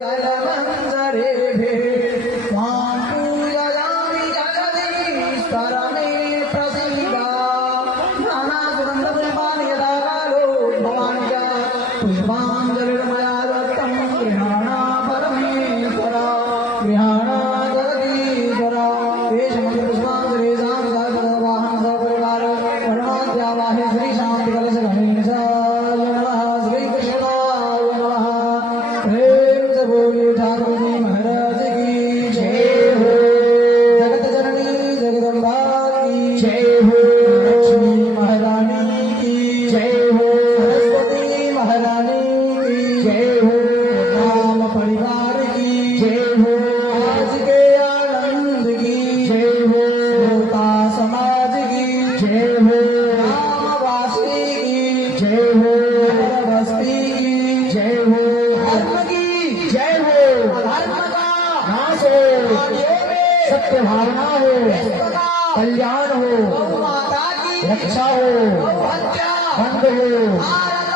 कलमंजरे भेट पूजयामि जगदीश्वरमे प्रसीदा नाना सुगन्धपुष्पाणि यदा कालो भवानि च पुष्पाञ्जलिर्मया दत्तं गृहाणा परमेश्वरा गृहाणा जगदीश्वरा वेशमन्त्रपुष्पाञ्जलि सामिदावाहन सपरिवार वर्णाद्यावाहे श्री शान्ति कलशगणेश ठाकुर जी महाराज की जय हो। जगत जननी जगदम्बा की जय हो। लक्ष्मी महारानी की जय हो। सरस्वती महारानी की जय हो। राम परिवार की जय हो। आज के आनंद की जय हो। श्रोता समाज की जय हो। रामवासी की जय हो। बस्ती की जय हो। धर्म की जय हो। धर्म का नाश हो, सत्य भावना हो, कल्याण हो, माता की रक्षा हो, बंद हो।